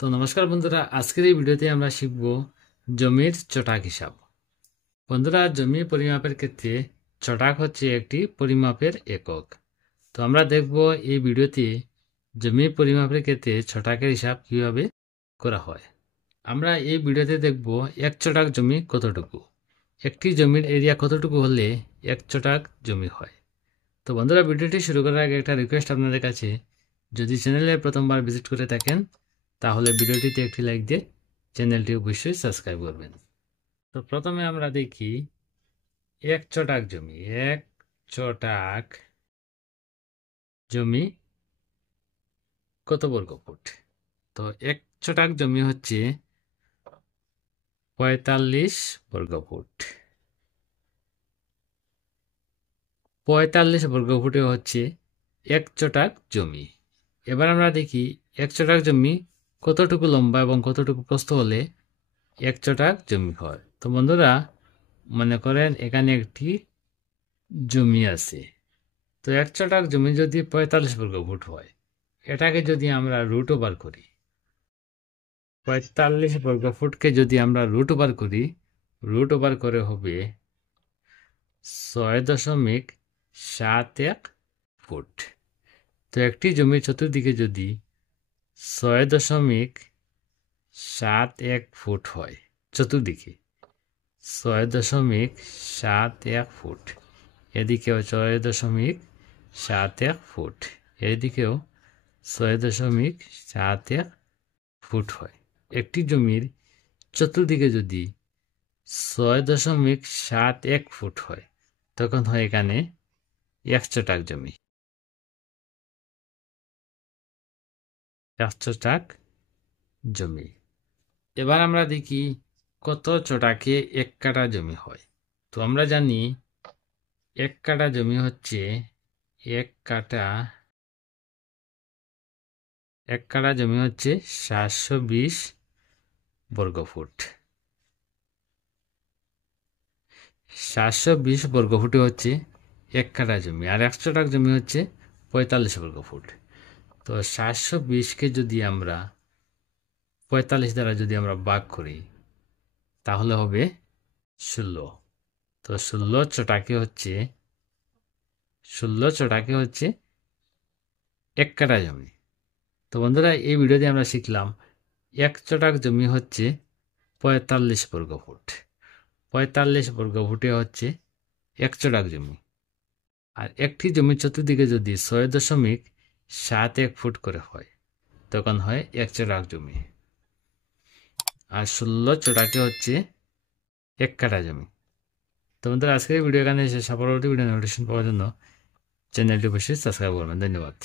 তো নমস্কার বন্ধুরা, আজকের এই ভিডিওতে আমরা শিখব জমির চটাক হিসাব। বন্ধুরা, জমি পরিমাপের ক্ষেত্রে চটাক হচ্ছে একটি পরিমাপের একক। তো আমরা দেখব এই ভিডিওতে জমি পরিমাপের ক্ষেত্রে চটাকের হিসাব কিভাবে করা হয়। আমরা এই ভিডিওতে দেখব এক চটাক জমি কতটুকু, একটি জমির এরিয়া কতটুকু হলে এক চটাক জমি হয়। তো বন্ধুরা, ভিডিওটি শুরু করার আগে একটা রিকোয়েস্ট আপনাদের কাছে, যদি চ্যানেলে প্রথমবার ভিজিট করে থাকেন তাহলে ভিডিওটিতে একটি লাইক দিয়ে চ্যানেলটি অবশ্যই সাবস্ক্রাইব করবেন। তো প্রথমে আমরা দেখি এক চটাক জমি। এক চটাক জমি কত বর্গ ফুট? তো এক চটাক জমি হচ্ছে 45 বর্গ ফুট। 45 বর্গ ফুটে হচ্ছে এক চটাক জমি। এবার আমরা দেখি এক চটাক জমি কতটুকু লম্বা এবং কতটুকু প্রস্থ হলে এক চটাক জমি হয়। তো বন্ধুরা, মনে করেন এখানে একটি জমি আছে। তো এক চটাক জমি যদি 45 বর্গ ফুট হয়, এটাকে যদি আমরা রুট ওভার করি, 45 বর্গ ফুটকে যদি আমরা রুট ওভার করি, রুট ওভার করে হবে 6.71 ফুট। তো একটি জমির চতুর্দিকে যদি 6.71 ফুট হয়, চতুর্দিকে 6.71 ফুট, এদিকেও 6.71 ফুট, এদিকেও 6.71 ফুট হয়। একটি জমির চতুর্দিকে যদি 6.71 ফুট হয়, তখন হয় এখানে এক চটাক জমি। এক চটাক জমি। এবার আমরা দেখি কত চটাকে এক কাঠা জমি হয়। তো আমরা জানি এক কাঠা জমি হচ্ছে এক কাঠা 720 বর্গ ফুট। 720 বর্গ ফুটে হচ্ছে এক কাঠা জমি, আর এক চটাক জমি হচ্ছে 45 বর্গ ফুট। তো 720কে যদি আমরা 45 দ্বারা যদি আমরা ভাগ করি, তাহলে হবে 16। তো 16 চটাকে হচ্ছে এক কাঠা জমি। তো বন্ধুরা, এই ভিডিওতে আমরা শিখলাম এক চটাক জমি হচ্ছে 45 বর্গ ফুট। 45 বর্গ ফুটে হচ্ছে এক চটাক জমি। আর একটি জমির চতুর্দিকে যদি 6.71 ফুট করে হয়, তখন হয় এক চটাক জমি। আর 16 চটাকে হচ্ছে এক কাঠা জমি। তো বন্ধুরা, আজকের ভিডিও এখানে শেষ। পরবর্তী ভিডিও নোটিফিকেশন পাওয়ার জন্য চ্যানেলটি অবশ্যই সাবস্ক্রাইব করবেন। ধন্যবাদ।